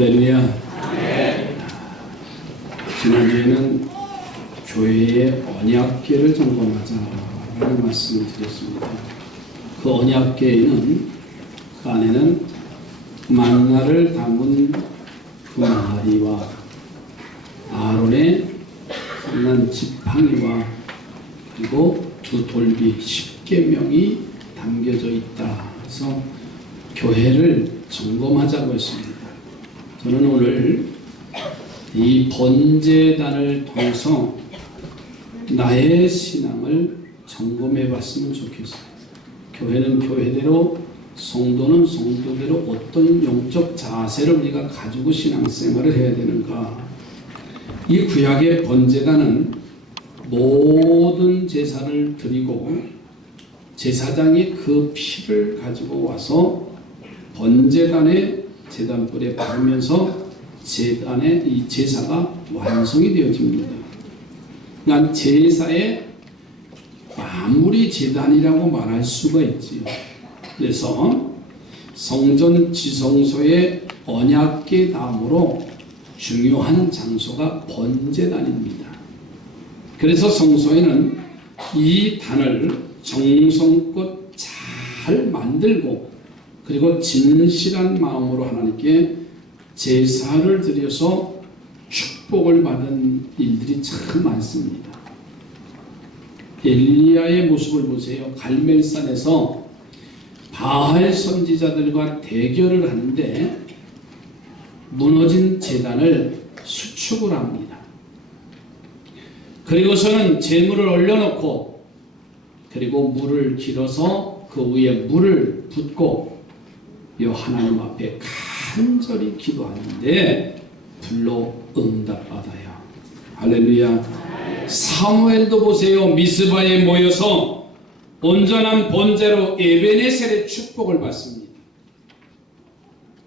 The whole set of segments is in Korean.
할렐루야. 지난주에는 교회의 언약궤를 점검하자라는 말씀을 드렸습니다. 그 언약궤에는 그 안에는 만나를 담은 그 항아리와 아론의 선난 지팡이와 그리고 두 돌비 10계명이 담겨져 있다. 그래서 교회를 점검하자고 했습니다. 저는 오늘 이 번제단을 통해서 나의 신앙을 점검해 봤으면 좋겠어요. 교회는 교회대로, 성도는 성도대로 어떤 영적 자세를 우리가 가지고 신앙생활을 해야 되는가. 이 구약의 번제단은 모든 제사를 드리고 제사장이 그 피를 가지고 와서 번제단의 제단불에 바르면서 제단의 이 제사가 완성이 되어집니다. 그러니까 제사의 마무리 제단이라고 말할 수가 있지요. 그래서 성전 지성소의 언약궤 다음으로 중요한 장소가 번제단입니다. 그래서 성소에는 이 단을 정성껏 잘 만들고 그리고 진실한 마음으로 하나님께 제사를 드려서 축복을 받은 일들이 참 많습니다. 엘리야의 모습을 보세요. 갈멜산에서 바알 선지자들과 대결을 하는데 무너진 제단을 수축을 합니다. 그리고서는 제물을 올려놓고 그리고 물을 길어서 그 위에 물을 붓고 하나님 앞에 간절히 기도하는데 불로 응답받아요. 할렐루야. 사무엘도 보세요. 미스바에 모여서 온전한 번제로 에베네셀의 축복을 받습니다.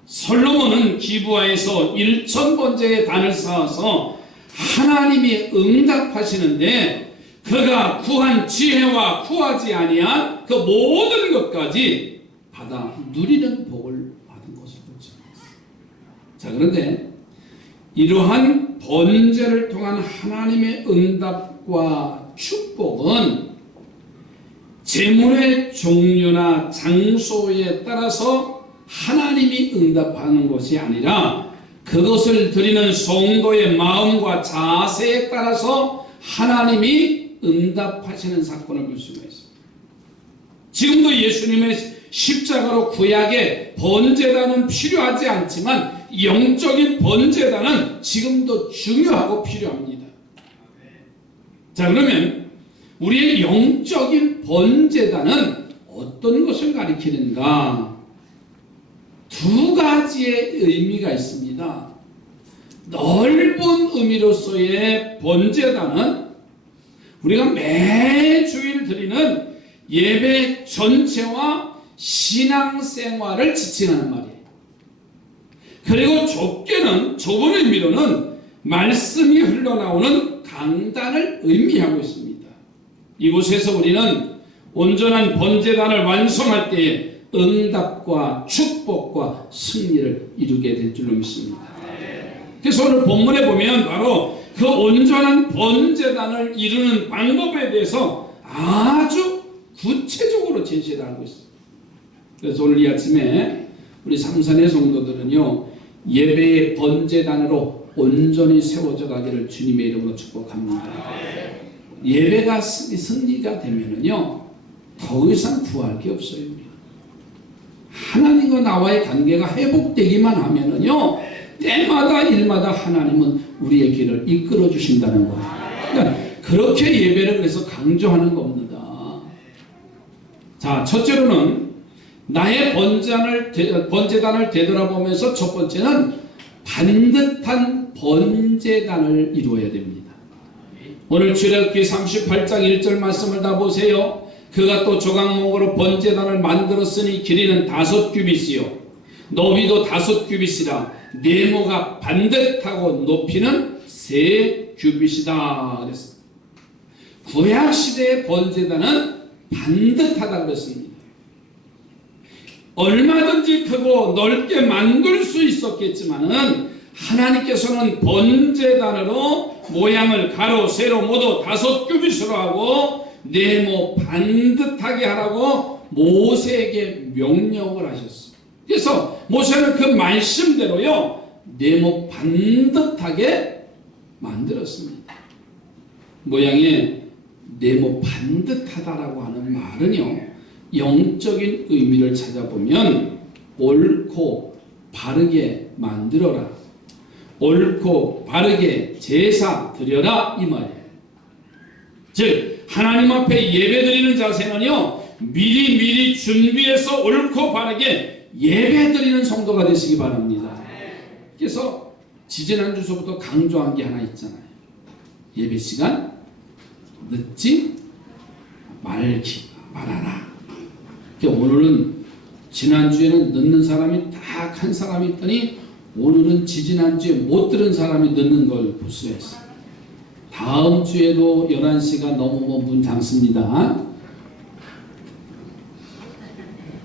솔로몬은 기브아에서 1000번제의 단을 쌓아서 하나님이 응답하시는데 그가 구한 지혜와 구하지 아니한 그 모든 것까지 받아 누리는 복을 받은 것을 보죠. 자, 그런데 이러한 번제를 통한 하나님의 응답과 축복은 제물의 종류나 장소에 따라서 하나님이 응답하는 것이 아니라 그것을 드리는 성도의 마음과 자세에 따라서 하나님이 응답하시는 사건을 볼 수가 있습니다. 지금도 예수님의 십자가로 구약의 번제단은 필요하지 않지만 영적인 번제단은 지금도 중요하고 필요합니다. 자, 그러면 우리의 영적인 번제단은 어떤 것을 가리키는가? 두 가지의 의미가 있습니다. 넓은 의미로서의 번제단은 우리가 매주일 드리는 예배 전체와 신앙생활을 지칭하는 말이에요. 그리고 좁은 의미로는 말씀이 흘러나오는 강단을 의미하고 있습니다. 이곳에서 우리는 온전한 번제단을 완성할 때에 응답과 축복과 승리를 이루게 될 줄로 믿습니다. 그래서 오늘 본문에 보면 바로 그 온전한 번제단을 이루는 방법에 대해서 아주 구체적으로 제시를 하고 있습니다. 그래서 오늘 이 아침에 우리 삼산의 성도들은요, 예배의 번제단으로 온전히 세워져 가기를 주님의 이름으로 축복합니다. 예배가 승리가 되면은요, 더 이상 구할 게 없어요. 하나님과 나와의 관계가 회복되기만 하면은요, 때마다 일마다 하나님은 우리의 길을 이끌어 주신다는 거예요. 그러니까 그렇게 예배를 그래서 강조하는 겁니다. 자, 첫째로는 나의 번제단을 되돌아보면서 첫 번째는 반듯한 번제단을 이루어야 됩니다. 오늘 출애굽기 38장 1절 말씀을 다 보세요. 그가 또 조각목으로 번제단을 만들었으니 길이는 5규빗이요 너비도 5규빗이라 네모가 반듯하고 높이는 3규빗이다 그랬습니다. 구약시대의 번제단은 반듯하다 그랬습니다. 얼마든지 크고 넓게 만들 수 있었겠지만은 하나님께서는 번제단으로 모양을 가로 세로 모두 5규빗으로 하고 네모 반듯하게 하라고 모세에게 명령을 하셨어요. 그래서 모세는 그 말씀대로요 네모 반듯하게 만들었습니다. 모양에 네모 반듯하다라고 하는 말은요 영적인 의미를 찾아보면 옳고 바르게 만들어라, 옳고 바르게 제사 드려라 이 말이에요. 즉 하나님 앞에 예배드리는 자세는요 미리 준비해서 옳고 바르게 예배드리는 성도가 되시기 바랍니다. 그래서 지지난주서부터 강조한 게 하나 있잖아요. 예배 시간 늦지 말아라. 오늘은 지난주에는 늦는 사람이 딱 한 사람이 있더니 오늘은 지지난주에 못 들은 사람이 늦는 걸 볼 수가 있어요. 다음 주에도 11시가 넘으면 문 잠습니다.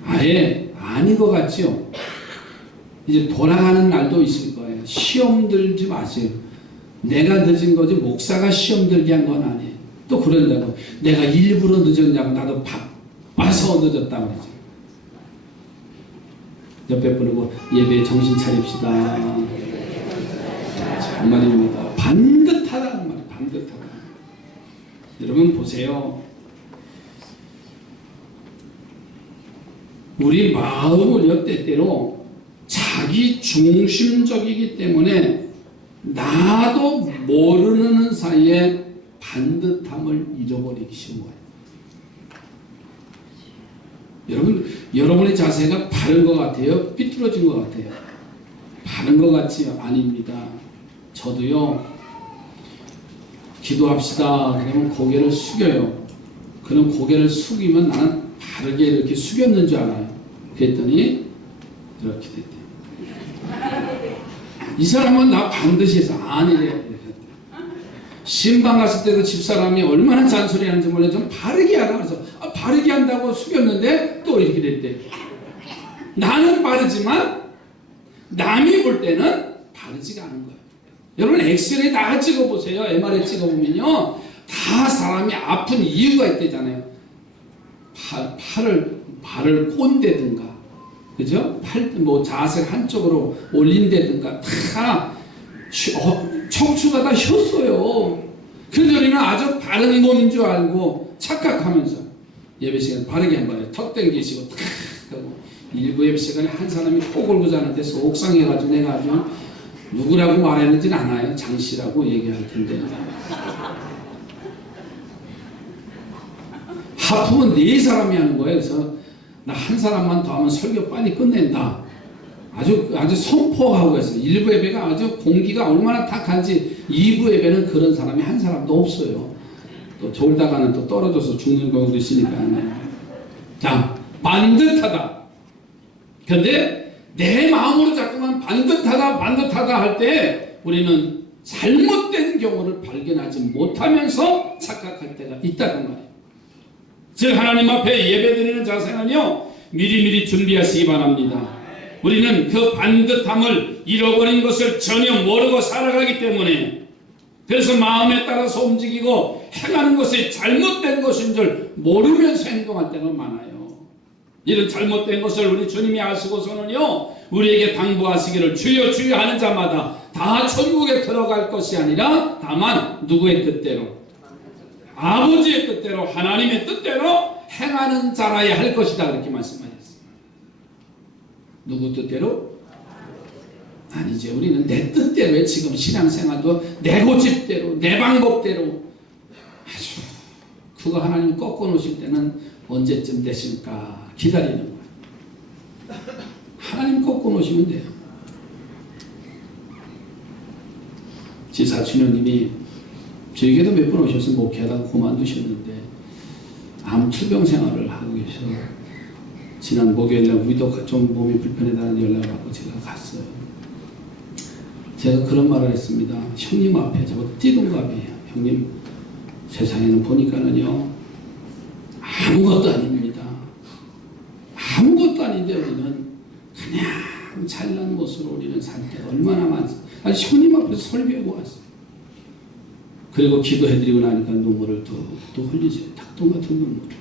아예 아닌 것 같지요? 이제 돌아가는 날도 있을 거예요. 시험 들지 마세요. 내가 늦은 거지 목사가 시험 들게 한 건 아니에요. 또 그런다고 내가 일부러 늦었냐고 나도 바빠서 늦었다 그러지. 옆에 분하고 예배에 정신 차립시다. 정말입니다. 반듯하다는 말이에요. 반듯하다. 여러분 보세요. 우리 마음은요 때때로 자기 중심적이기 때문에 나도 모르는 사이에 반듯함을 잃어버리기 쉬운 거예요. 여러분의 자세가 바른 것 같아요? 삐뚤어진 것 같아요? 바른 것 같지요? 아닙니다. 저도요 기도합시다 그러면 고개를 숙여요. 그럼 고개를 숙이면 나는 바르게 이렇게 숙였는 줄 알아요. 그랬더니 이렇게 됐대요. 이 사람은 나 반드시 해서 아니래. 신방 갔을 때도 집사람이 얼마나 잔소리 하는지 몰라. 좀 바르게 하라 그래서 바르게 한다고 숙였는데 또 이렇게 됐대. 나는 바르지만 남이 볼 때는 바르지가 않은 거예요. 여러분 엑스레이 다 찍어보세요. MRI 찍어보면요 다 사람이 아픈 이유가 있대잖아요. 발을 꼰대든가 그죠? 자세를 한쪽으로 올린다든가 다 척추가 다 휘었어요. 그래서 우리는 아주 바른 몸인 줄 알고 착각하면서 예배 시간에 바르게 한 번에 턱 당기시고 탁 하고 일부 예배 시간에 한 사람이 코 골고 자는데 속상해가지고 내가 아주 누구라고 말했는지는 않아요. 장씨라고 얘기할 텐데 하품은 4사람이 하는 거예요. 그래서 나 한 사람만 더 하면 설교 빨리 끝낸다. 아주 선포하고 있어요. 1부 예배가 아주 공기가 얼마나 탁한지 2부 예배는 그런 사람이 한 사람도 없어요. 또 졸다가는 또 떨어져서 죽는 경우도 있으니까. 자, 반듯하다. 근데 내 마음으로 자꾸만 반듯하다 할 때 우리는 잘못된 경우를 발견하지 못하면서 착각할 때가 있다는 말이에요. 즉 하나님 앞에 예배드리는 자세는요 미리 준비하시기 바랍니다. 우리는 그 반듯함을 잃어버린 것을 전혀 모르고 살아가기 때문에 그래서 마음에 따라서 움직이고 행하는 것이 잘못된 것인 줄 모르면서 행동할 때가 많아요. 이런 잘못된 것을 우리 주님이 아시고서는요 우리에게 당부하시기를 주여 주여 하는 자마다 다 천국에 들어갈 것이 아니라 다만 누구의 뜻대로 아버지의 뜻대로 하나님의 뜻대로 행하는 자라야 할 것이다 그렇게 말씀하셨어요. 누구 뜻대로? 아니죠. 우리는 내 뜻대로 지금 신앙생활도 내 고집대로 내 방법대로 아주 그거 하나님 꺾어 놓으실 때는 언제쯤 되실까 기다리는 거예요. 하나님 꺾어 놓으시면 돼요. 지사 주녀님이 저에게도 몇 번 오셔서 목회하다가 그만두셨는데 암투병 생활을 하고 계셔서 지난 목요일날 우리도 좀 몸이 불편하다는 연락을 받고 제가 갔어요. 제가 그런 말을 했습니다. 형님 앞에 저거 띠동갑이에요. 형님 세상에는 보니까는요 아무것도 아닙니다. 아무것도 아닙니다. 목사인데 우리는 그냥 잘난 모습으로 우리는 살 때가 얼마나 많습니다. 아니 형님 앞에서 설교하고 왔어요. 그리고 기도해드리고 나니까 눈물을 뚝뚝 흘리죠. 닭똥 같은 눈물을.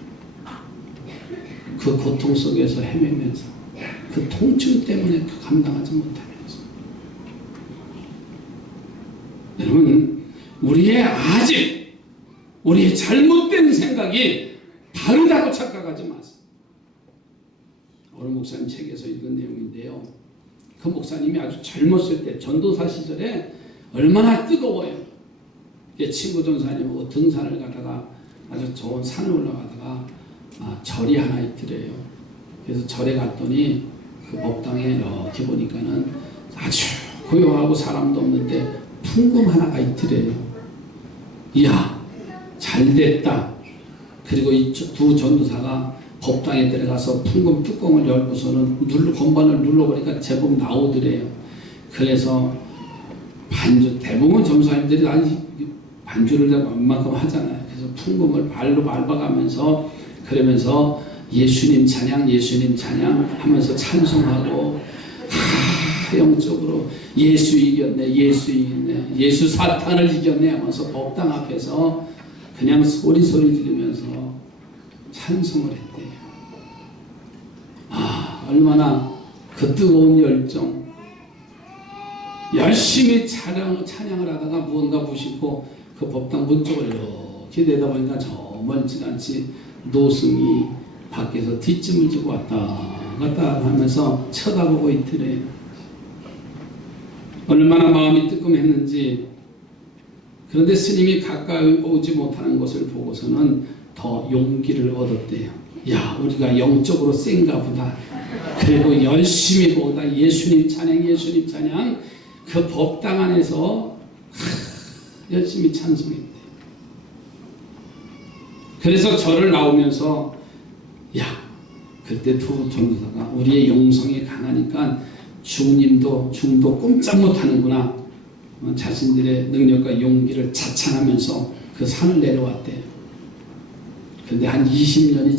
그 고통 속에서 헤매면서 그 통증 때문에 감당하지 못하면서. 여러분, 우리의 잘못된 생각이 다르다고 착각하지 마세요. 오늘 목사님 책에서 읽은 내용인데요. 그 목사님이 아주 젊었을 때 전도사 시절에 얼마나 뜨거워요. 친구 전사님하고 등산을 가다가 아주 좋은 산을 올라가다가 절이 하나 있더래요. 그래서 절에 갔더니 그 법당에 이렇게 보니까는 아주 고요하고 사람도 없는데 풍금 하나가 있더래요. 이야, 잘 됐다. 그리고 이 두 전도사가 법당에 들어가서 풍금 뚜껑을 열고서는 건반을 눌러보니까 제법 나오더래요. 그래서 대부분 점사님들이 반주를 웬만큼 하잖아요. 그래서 풍금을 발로 밟아가면서 그러면서 예수님 찬양 하면서 찬송하고 영적으로 예수 이겼네, 예수 사탄을 이겼네 하면서 법당 앞에서 그냥 소리 지르면서 찬송을 했대요. 얼마나 그 뜨거운 열정, 열심히 찬양을 하다가 무언가 무심코 그 법당 문 쪽을 이렇게 내다보니까 저 멀찌감치 노승이 밖에서 뒷짐을 지고 왔다 갔다 하면서 쳐다보고 있더래요. 얼마나 마음이 뜨끔했는지. 그런데 스님이 가까이 오지 못하는 것을 보고서는 더 용기를 얻었대요. 야, 우리가 영적으로 센가 보다. 그리고 열심히 보다 예수님 찬양 그 법당 안에서 열심히 찬송했대요. 그래서 절을 나오면서 그때 두 전도사가 우리의 영성이 강하니까 중도 꼼짝 못하는구나. 자신들의 능력과 용기를 자찬하면서 그 산을 내려왔대요. 그런데 한 20년이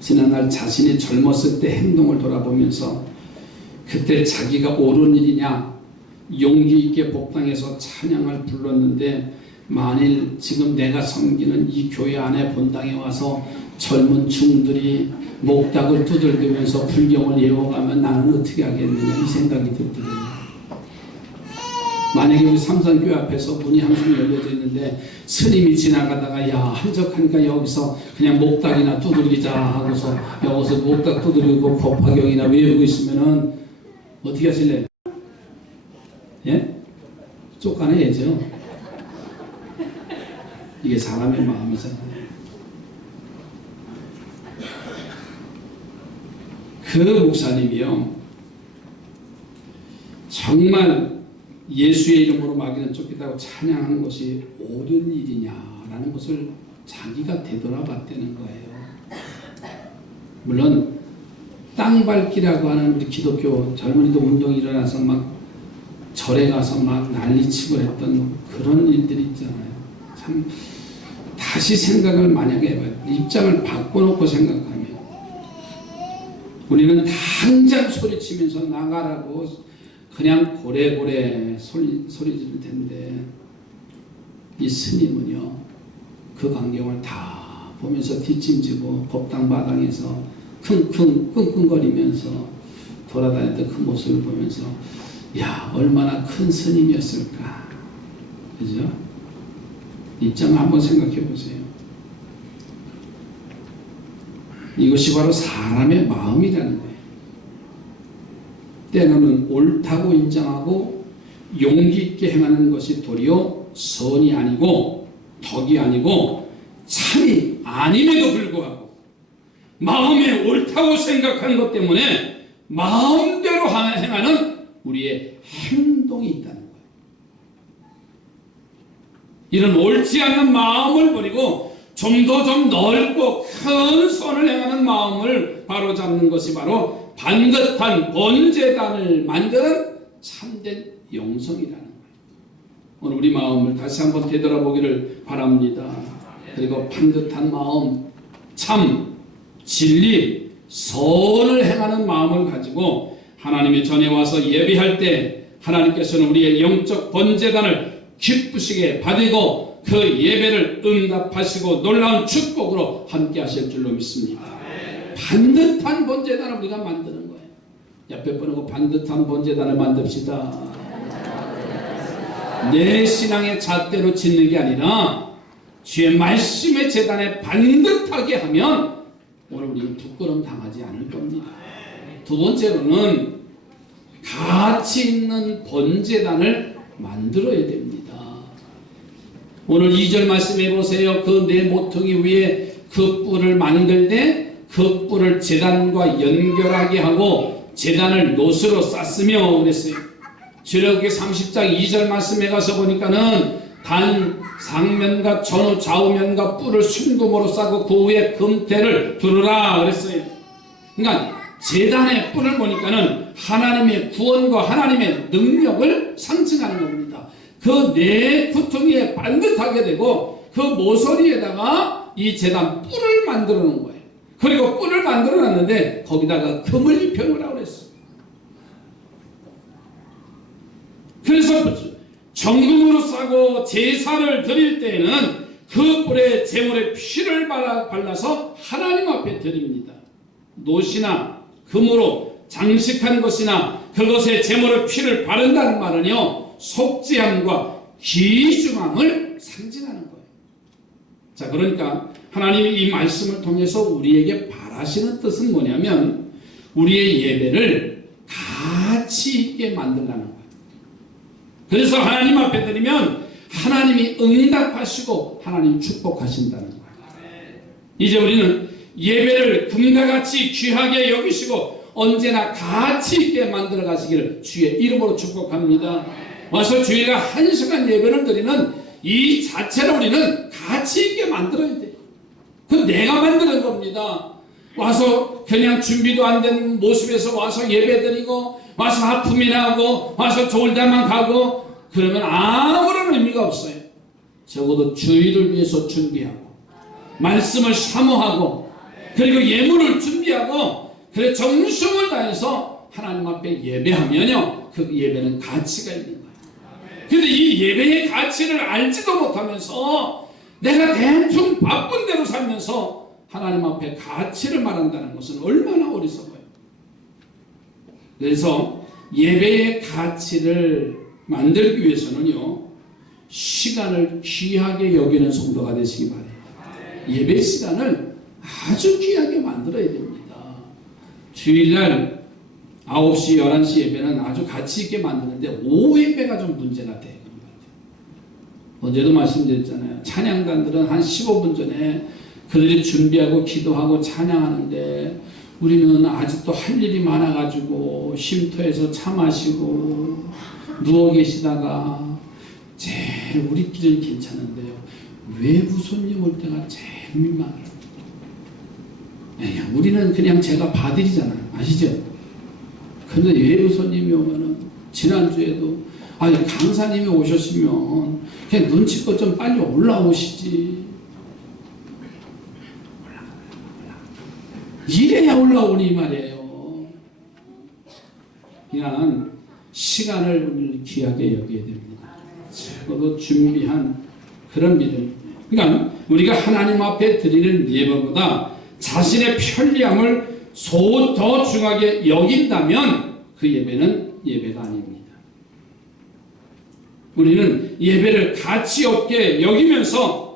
지난 날 자신이 젊었을 때 행동을 돌아보면서 그때 자기가 옳은 일이냐 용기 있게 법당에서 찬양을 불렀는데 만일 지금 내가 섬기는 이 교회 안에 본당에 와서 젊은 중들이 목닥을 두들기면서 불경을 외워가면 나는 어떻게 하겠느냐 이 생각이 들더래요. 만약에 우리 삼산교회 앞에서 문이 항상 열려져 있는데 스님이 지나가다가 한적하니까 여기서 그냥 목닥이나 두들기자 하고서 여기서 목닥 두들기고 법화경이나 외우고 있으면은 어떻게 하실래요? 예? 쫓아내야죠. 이게 사람의 마음이잖아요. 그 목사님이요, 정말 예수의 이름으로 마귀는 쫓기다고 찬양하는 것이 옳은 일이냐라는 것을 자기가 되돌아봤다는 거예요. 물론 땅밟기라고 하는 우리 기독교 젊은이들 운동이 일어나서 막 절에 가서 막 난리치고 했던 그런 일들이 있잖아요. 참 다시 생각을 만약에 해봐요. 입장을 바꿔놓고 생각하면 우리는 당장 소리치면서 나가라고 그냥 고래고래 소리 지를 텐데 이 스님은요 그 광경을 다 보면서 뒷짐지고 법당 마당에서 끙끙거리면서 돌아다녔던 그 모습을 보면서 얼마나 큰 스님이었을까. 그죠? 입장을 한번 생각해 보세요. 이것이 바로 사람의 마음이라는 거예요. 때로는 옳다고 인정하고 용기 있게 행하는 것이 도리어 선이 아니고 덕이 아니고 참이 아님에도 불구하고 마음에 옳다고 생각하는 것 때문에 마음대로 행하는 우리의 행동이 있다는 거예요. 이런 옳지 않는 마음을 버리고 좀 넓고 큰 선을 행하는 마음을 바로잡는 것이 바로 반듯한 번제단을 만드는 참된 영성이라는 거예요. 오늘 우리 마음을 다시 한번 되돌아보기를 바랍니다. 그리고 반듯한 마음, 참, 진리, 선을 행하는 마음을 가지고 하나님의 전에 와서 예배할 때 하나님께서는 우리의 영적 번제단을 기쁘시게 받으고 그 예배를 응답하시고 놀라운 축복으로 함께 하실 줄로 믿습니다. 반듯한 번제단을 우리가 만드는 거예요. 옆에 보고 반듯한 번제단을 만듭시다. 내 신앙의 잣대로 짓는 게 아니라 주의 말씀의 제단에 반듯하게 하면 오늘 우리는 부끄럼 당하지 않을 겁니다. 두 번째로는 가치 있는 번제단을 만들어야 됩니다. 오늘 2절 말씀해 보세요. 그 네 모퉁이 위에 그 뿔을 만들 때 그 뿔을 제단과 연결하게 하고 제단을 노스로 쌌으며 그랬어요. 출애굽기 30장 2절 말씀에 가서 보니까는 단 상면과 전후 좌우면과 뿔을 순금으로 싸고 그 위에 금태를 두르라 그랬어요. 그러니까 제단의 뿔을 보니까는 하나님의 구원과 하나님의 능력을 상징하는 겁니다. 그 네 구퉁이에 반듯하게 되고 그 모서리에다가 이 제단 뿔을 만들어 놓은 거예요. 그리고 뿔을 만들어 놨는데 거기다가 금을 입혀 놓으라고 그랬어요. 그래서 정금으로 싸고 제사를 드릴 때에는 그 뿔에 제물의 피를 발라서 하나님 앞에 드립니다. 노시나 금으로 장식한 것이나 그것에 제물의 피를 바른다는 말은요, 속죄함과 귀중함을 상징하는 거예요. 자, 그러니까 하나님이 이 말씀을 통해서 우리에게 바라시는 뜻은 뭐냐면 우리의 예배를 가치 있게 만들라는 거예요. 그래서 하나님 앞에 드리면 하나님이 응답하시고 하나님 축복하신다는 거예요. 이제 우리는 예배를 금과 같이 귀하게 여기시고 언제나 가치 있게 만들어 가시기를 주의 이름으로 축복합니다. 와서 주일날 1시간 예배를 드리는 이 자체를 우리는 가치 있게 만들어야 돼요. 그 내가 만드는 겁니다. 와서 그냥 준비도 안 된 모습에서 와서 예배 드리고 와서 하품이 나고 와서 좋을 때만 가고 그러면 아무런 의미가 없어요. 적어도 주일을 위해서 준비하고 말씀을 사모하고 그리고 예물을 준비하고 그래 정성을 다해서 하나님 앞에 예배하면요 그 예배는 가치가 있는 거예요. 근데 이 예배의 가치를 알지도 못하면서 내가 대충 바쁜 대로 살면서 하나님 앞에 가치를 말한다는 것은 얼마나 어리석어요. 그래서 예배의 가치를 만들기 위해서는요 시간을 귀하게 여기는 성도가 되시기 바랍니다. 예배 시간을 아주 귀하게 만들어야 됩니다. 주일날 9시, 11시 예배는 아주 가치 있게 만드는데 오후 예배가 좀 문제가 돼요. 어제도 말씀드렸잖아요. 찬양단들은 한 15분 전에 그들이 준비하고 기도하고 찬양하는데 우리는 아직도 할 일이 많아가지고 쉼터에서 차 마시고 누워 계시다가 제일 우리끼리는 괜찮은데요. 외부 손님 올 때가 제일 민망해요. 우리는 그냥 제가 봐드리잖아요. 아시죠? 근데 외부 손님이 오면은 지난주에도 강사님이 오셨으면 그냥 눈치껏 좀 빨리 올라오시지. 이래야 올라오니 말이에요. 그냥 시간을 귀하게 여겨야 됩니다. 적어도 준비한 그런 믿음. 그러니까 우리가 하나님 앞에 드리는 예배보다 자신의 편리함을 더 중하게 여긴다면 그 예배는 예배가 아닙니다. 우리는 예배를 가치 없게 여기면서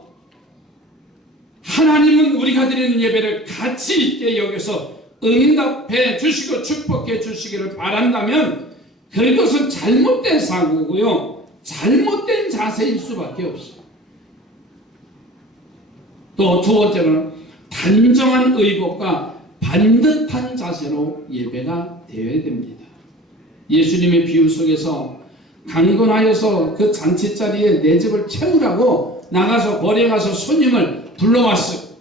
하나님은 우리가 드리는 예배를 가치 있게 여겨서 응답해 주시고 축복해 주시기를 바란다면 그것은 잘못된 사고고요. 잘못된 자세일 수밖에 없어요. 또 두 번째는 단정한 의복과 반듯한 자세로 예배가 되어야 됩니다. 예수님의 비유 속에서 강건하여서 그 잔치자리에 내 집을 채우라고 나가서 거리에 가서 손님을 불러왔어요.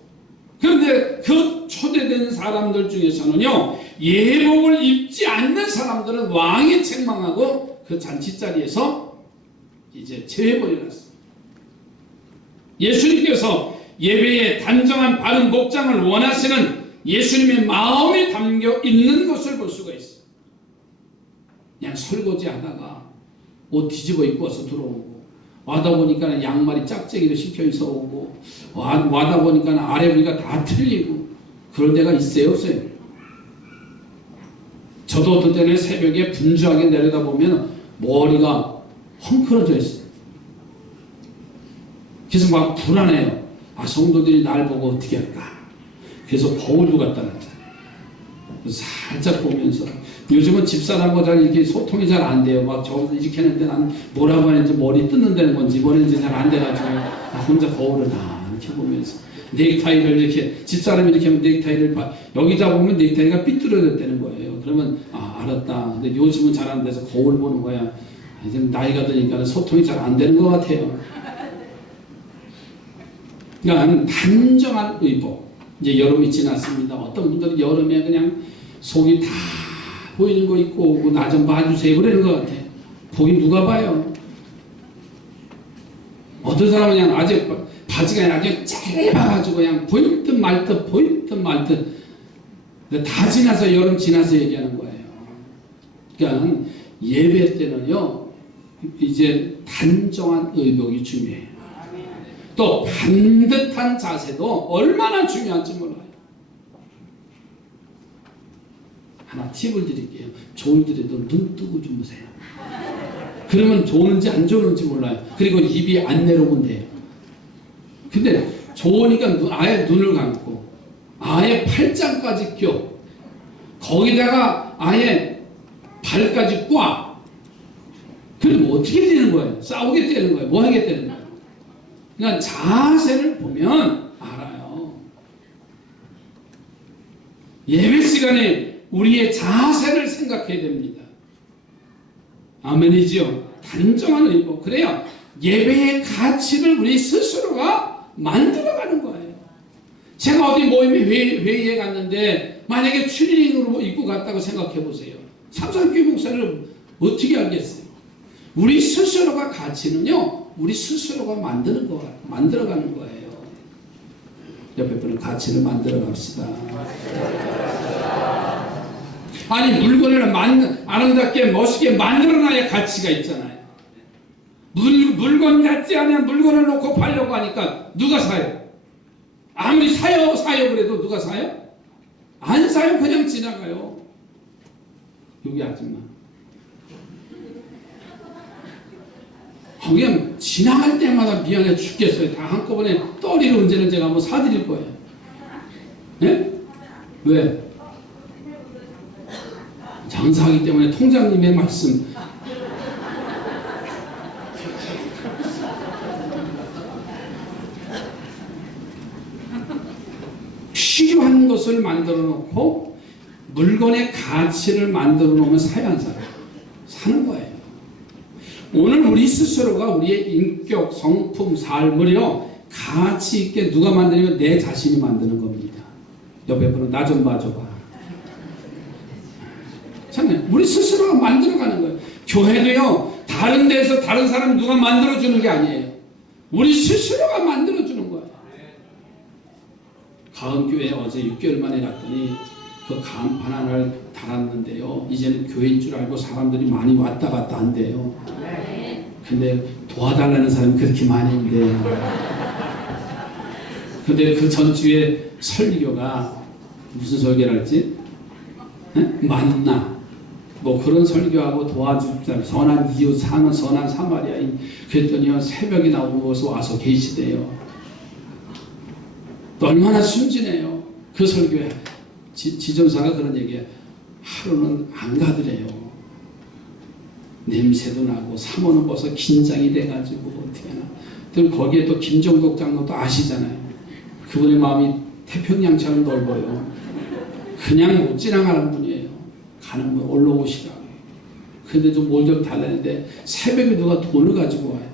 그런데 그 초대된 사람들 중에서는요 예복을 입지 않는 사람들은 왕이 책망하고 그 잔치자리에서 이제 제외버려놨어요. 예수님께서 예배에 단정한 바른 복장을 원하시는 예수님의 마음에 담겨 있는 것을 볼 수가 있어요. 그냥 설거지 하다가 옷 뒤집어 입고 와서 들어오고, 와다 보니까 양말이 짝짝이로 씹혀 있어 오고, 와다 보니까 아래 부위가 다 틀리고, 그럴 때가 있어요, 없어요? 저도 어떤 때는 새벽에 분주하게 내려다보면 머리가 헝클어져 있어요. 그래서 막 불안해요. 아, 성도들이 날 보고 어떻게 할까? 그래서 거울도 갖다 놨잖아요. 살짝 보면서, 요즘은 집사람과 잘 이렇게 소통이 잘 안 돼요. 막 저기서 이렇게 했는데 난 뭐라고 하는지 머리 뜯는다는 건지 뭐는지 잘 안 돼가지고 나 혼자 거울을 이렇게 보면서 넥타이를 이렇게, 집사람이 이렇게 하면 넥타이를 여기다 보면 넥타이가 삐뚤어졌다는 거예요. 그러면 알았다. 근데 요즘은 잘 안 돼서 거울 보는 거야. 이제 나이가 드니까 소통이 잘 안 되는 것 같아요. 그러니까 단정한 의복. 이제 여름이 지났습니다. 어떤 분들은 여름에 그냥 속이 다 보이는 거 입고 나 좀 봐주세요 그러는 것 같아. 보긴 누가 봐요. 어떤 사람은 그냥 아직 바지가 아주 짧아가지고 그냥 보일 듯 말 듯 보일 듯 말 듯. 다 지나서 여름 지나서 얘기하는 거예요. 그러니까 예배 때는요, 이제 단정한 의복이 중요해요. 또 반듯한 자세도 얼마나 중요한지 몰라요. 하나 팁을 드릴게요. 좋을 때도 눈 뜨고 주무세요. 그러면 좋은지 안 좋은지 몰라요. 그리고 입이 안 내려오면 돼요. 근데 좋으니까 아예 눈을 감고 아예 팔짱까지 껴, 거기다가 아예 발까지 꽉. 그럼 어떻게 되는 거예요? 싸우게 되는 거예요? 뭐 하게 되는 거예요? 그러니까 자세를 보면 알아요. 예배 시간에 우리의 자세를 생각해야 됩니다. 아멘이지요? 단정한 의복. 그래야 예배의 가치를 우리 스스로가 만들어가는 거예요. 제가 어디 모임에 회의에 갔는데 만약에 추리닝으로 입고 갔다고 생각해 보세요. 삼성교회 목사를 어떻게 알겠어요? 우리 스스로가 가치는요, 우리 스스로가 만들어가는 거예요. 옆에 분은 가치를 만들어 갑시다. 아니, 물건을 아름답게 멋있게 만들어놔야 가치가 있잖아요. 물건 같지 않은 물건을 놓고 팔려고 하니까 누가 사요? 아무리 사요 그래도 누가 사요? 안 사요. 그냥 지나가요. 여기 아줌마 그냥 지나갈 때마다 미안해 죽겠어요. 다 한꺼번에 떠리로 언제는 제가 한번 사드릴 거예요. 네? 왜? 장사하기 때문에 통장님의 말씀. 필요한 것을 만들어 놓고 물건의 가치를 만들어 놓으면 사야 안 사요? 사는 거예요. 오늘 우리 스스로가 우리의 인격, 성품, 삶을요 가치 있게 누가 만드냐면 내 자신이 만드는 겁니다. 옆에 분은 나 좀 봐줘봐. 참, 우리 스스로가 만들어가는 거예요. 교회도요 다른 데서 다른 사람 누가 만들어주는 게 아니에요. 우리 스스로가 만들어주는 거예요. 가은교회에 어제 6개월 만에 갔더니 그 간판 하나를 달았는데요, 이제는 교회인 줄 알고 사람들이 많이 왔다 갔다 한대요. 근데 도와달라는 사람이 그렇게 많이 있는데, 근데 그 전주에 설교가 무슨 설교를 했지? 만나 뭐 그런 설교하고 도와주자, 선한 이웃 사는 선한 사마리아인. 그랬더니요 새벽에 나오고서 와서 계시대요. 또 얼마나 순진해요. 그 설교에 지점사가 그런 얘기해. 하루는 안 가더래요. 냄새도 나고 사모는 벌써 긴장이 돼가지고 어떻게 하나. 또 거기에 또 김정독 장로도 아시잖아요. 그분의 마음이 태평양처럼 넓어요. 그냥 못 지나가는 분이에요. 가는 분 올라오시라고. 근데 좀 뭘 좀 달라는데 새벽에 누가 돈을 가지고 와요.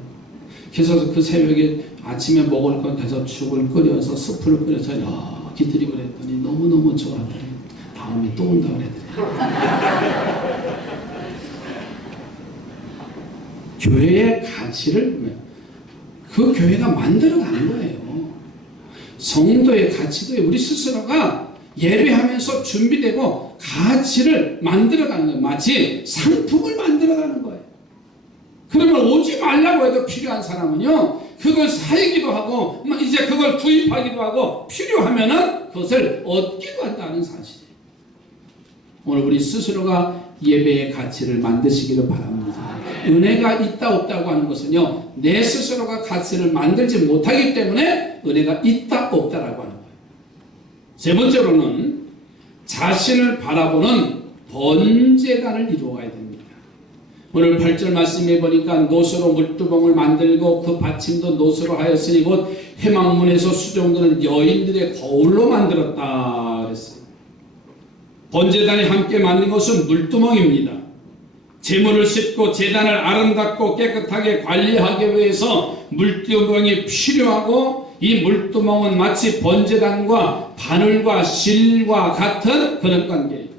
그래서 그 새벽에 아침에 먹을 것 가서 죽을 끓여서 스프를 끓여서 이렇게 드리고 그랬더니 너무너무 좋아하더래요. 다음에 또 온다 그랬더래요. 교회의 가치를 그 교회가 만들어가는 거예요. 성도의 가치도 우리 스스로가 예배하면서 준비되고 가치를 만들어가는 거예요. 마치 상품을 만들어가는 거예요. 그러면 오지 말라고 해도 필요한 사람은요, 그걸 사기도 하고 이제 그걸 구입하기도 하고 필요하면은 그것을 얻기도 한다는 사실이에요. 오늘 우리 스스로가 예배의 가치를 만드시기를 바랍니다. 은혜가 있다 없다고 하는 것은요, 내 스스로가 가치를 만들지 못하기 때문에 은혜가 있다 없다라고 하는 거예요. 세 번째로는 자신을 바라보는 번제단을 이루어야 됩니다. 오늘 8절 말씀해 보니까 노소로 물두멍을 만들고 그 받침도 노소로 하였으니 곧 회막문에서 수종드는 여인들의 거울로 만들었다 그랬어요. 번제단이 함께 만든 것은 물두멍입니다. 제물을 씻고 제단을 아름답고 깨끗하게 관리하기 위해서 물두멍이 필요하고, 이 물두멍은 마치 번제단과 바늘과 실과 같은 그런 관계예요.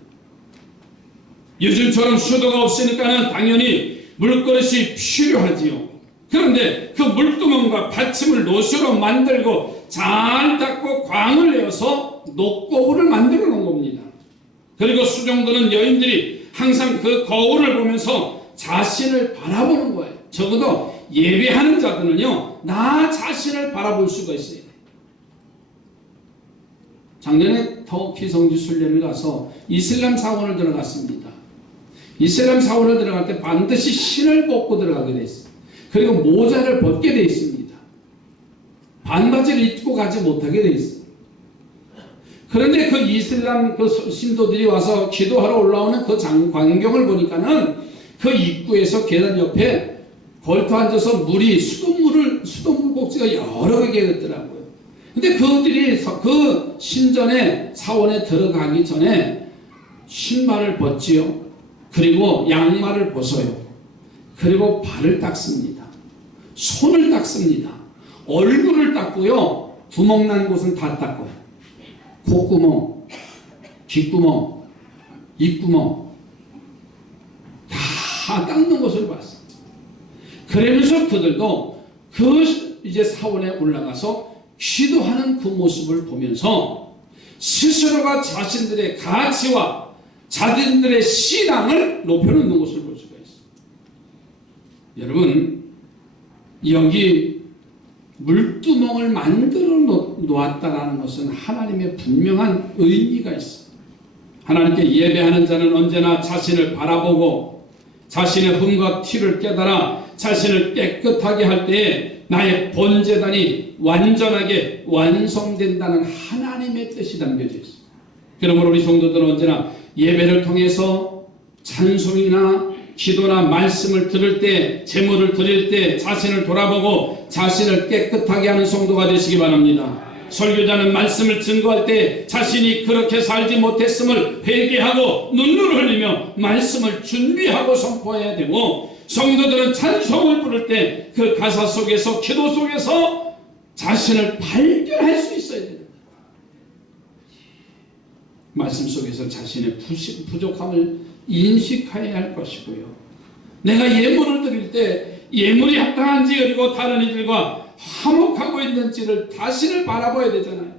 요즘처럼 수도가 없으니까는 당연히 물그릇이 필요하지요. 그런데 그 물두멍과 받침을 노수로 만들고 잘 닦고 광을 내어서 녹거울을 만들어 놓은 겁니다. 그리고 수종드는 여인들이 항상 그 거울을 보면서 자신을 바라보는 거예요. 적어도 예배하는 자들은요, 나 자신을 바라볼 수가 있어요. 작년에 터키 성지 순례를 가서 이슬람 사원을 들어갔습니다. 이슬람 사원을 들어갈 때 반드시 신을 벗고 들어가게 돼 있어요. 그리고 모자를 벗게 돼 있습니다. 반바지를 입고 가지 못하게 돼 있어요. 그런데 그 이슬람 그 신도들이 와서 기도하러 올라오는 그 광경을 보니까는 그 입구에서 계단 옆에 걸터 앉아서 수돗물 꼭지가 여러 개가 있더라고요. 근데 그들이 그 신전에 사원에 들어가기 전에 신발을 벗지요. 그리고 양말을 벗어요. 그리고 발을 닦습니다. 손을 닦습니다. 얼굴을 닦고요. 구멍 난 곳은 다 닦고요. 콧구멍, 귓구멍, 입구멍 다 닦는 것을 봤어요. 그러면서 그들도 그 이제 사원에 올라가서 기도하는 그 모습을 보면서 스스로가 자신들의 가치와 자신들의 신앙을 높여놓는 것을 볼 수가 있어요. 여러분, 여기 물두멍을 만들어 놓았다는 것은 하나님의 분명한 의미가 있어요. 하나님께 예배하는 자는 언제나 자신을 바라보고 자신의 흠과 티를 깨달아 자신을 깨끗하게 할 때에 나의 번제단이 완전하게 완성된다는 하나님의 뜻이 담겨져 있어요. 그러므로 우리 성도들은 언제나 예배를 통해서 찬송이나 기도나 말씀을 들을 때, 제물을 드릴 때 자신을 돌아보고 자신을 깨끗하게 하는 성도가 되시기 바랍니다. 설교자는 말씀을 증거할 때 자신이 그렇게 살지 못했음을 회개하고 눈물을 흘리며 말씀을 준비하고 선포해야 되고, 성도들은 찬송을 부를 때 그 가사 속에서, 기도 속에서 자신을 발견할 수 있어야 됩니다. 말씀 속에서 자신의 부족함을 인식해야 할 것이고요. 내가 예물을 드릴 때 예물이 합당한지, 그리고 다른 이들과 화목하고 있는지를 자신을 바라봐야 되잖아요.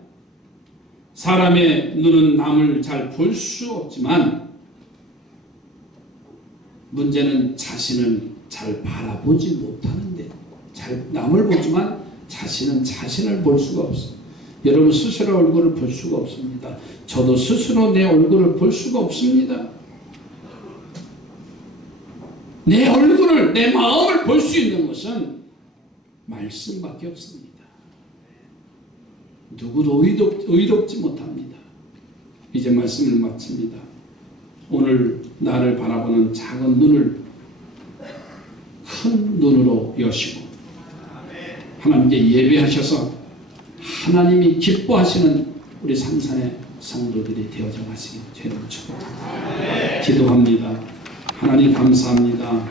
사람의 눈은 남을 잘 볼 수 없지만 문제는 자신을 잘 바라보지 못하는데, 남을 보지만 자신은 자신을 볼 수가 없어요. 여러분 스스로 얼굴을 볼 수가 없습니다. 저도 스스로 내 얼굴을 볼 수가 없습니다. 내 얼굴을, 내 마음을 볼 수 있는 것은 말씀밖에 없습니다. 누구도 의롭지 못합니다. 이제 말씀을 마칩니다. 오늘 나를 바라보는 작은 눈을 큰 눈으로 여시고 하나님께 예배하셔서 하나님이 기뻐하시는 우리 삼산의 성도들이 되어져 가시길 죄로 축복합니다. 기도합니다. 하나님 감사합니다.